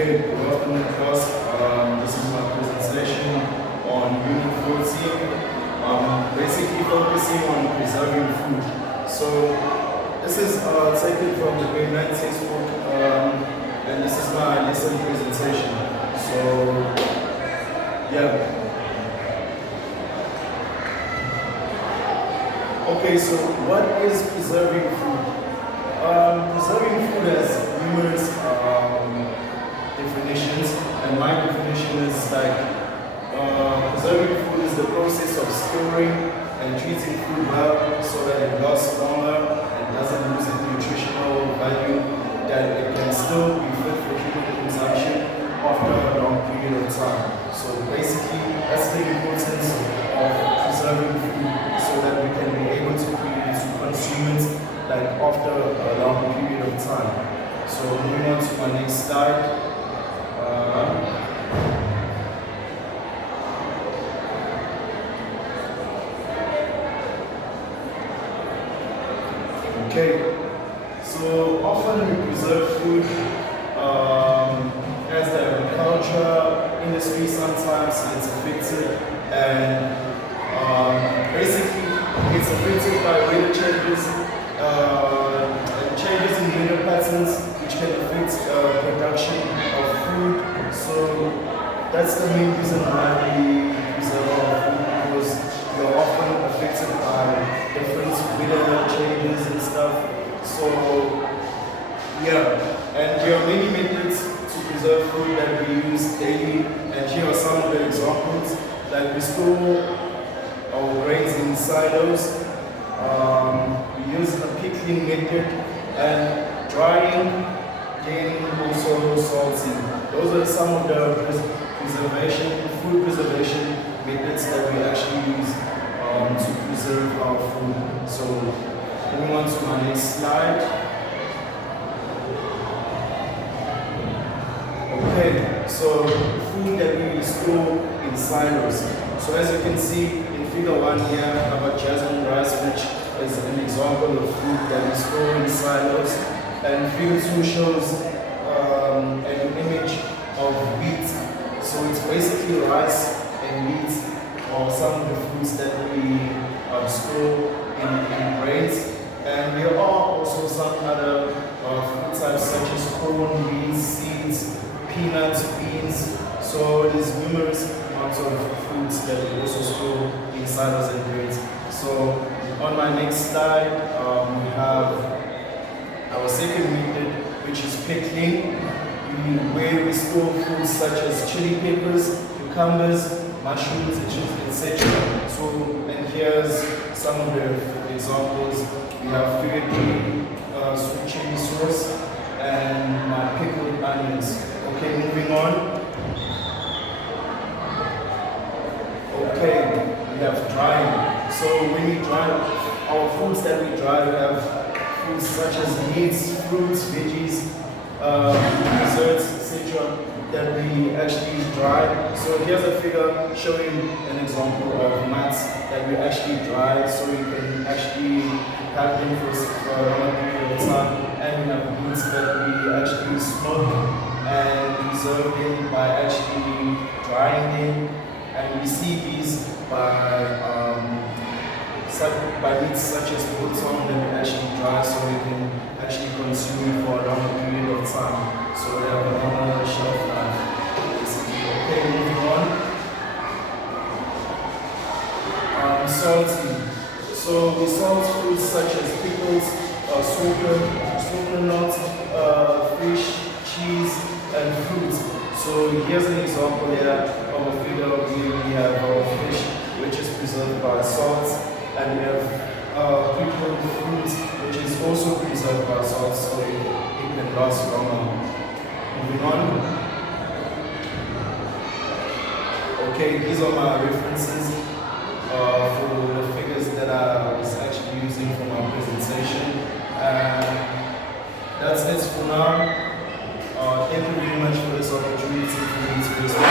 Okay, good afternoon class. This is my presentation on Unit 14. Basically focusing on preserving food. So this is taken from the grade 9 textbook, and this is my lesson presentation. So yeah. Okay, so what is preserving food? Preserving food has numerous definitions, and my definition is like preserving food is the process of storing and treating food well so that it lasts longer and doesn't lose its nutritional value, that it can still be fit for human consumption after a long period of time. So basically, that's the importance of preserving food so that we can be able to consume it like after a long period of time. So moving on to my next slide. Okay, so often we preserve food as the agriculture industry sometimes it's affected, and basically it's affected by weather changes, changes in weather patterns which can affect production of food. So that's the main reason why we preserve our food, because we are often affected by different weather changes and stuff. So yeah, and there are many methods to preserve food that we use daily, and here are some of the examples. Like we store our grains in silos, we use a pickling method, and drying, then also salting. Those are some of the food preservation methods that we actually use to preserve our food. So moving on to my next slide. Okay, so food that we store in silos. So as you can see in figure 1 here, I have a jasmine rice, which is an example of food that is stored in silos. And figure 2 shows an image of wheat. So it's basically rice and wheat, or some of the foods that we store in grains. And there are also some other food types such as corn, beans, seeds, peanuts, beans. So there's numerous amounts of foods that we also store in silos and grains. So on my next slide, we have our second method, which is pickling, where we store foods such as chili peppers, cucumbers, mushrooms, etc. So, and here's some of the examples. We have figure 3, sweet chili sauce, and my pickled onions. Okay, moving on. Okay, we have drying. So when we dry, our foods that we dry, we have foods such as meats, fruits, veggies, desserts, etc. that we actually dry. So here's a figure showing an example of nuts that we actually dry, so you can actually have them for a long period of time. And we have meats that we actually smoke and preserve them by actually drying them. And we see these by meats such as biltong that we actually dry, so we can actually consume for a long period of time. So they have a longer shelf life. Okay, moving on. Salting. So we salt foods such as pickles, sorghum nuts, fish, cheese, and fruits. So here's an example here of a figure where we have our fish, which is preserved by salt, and we have pickled fruit, which is also preserved by salt, so it can last longer. Moving on. Okay, these are my references for the figures that I was actually using for my presentation. That's it for now. Thank you very much for this opportunity for me to explain.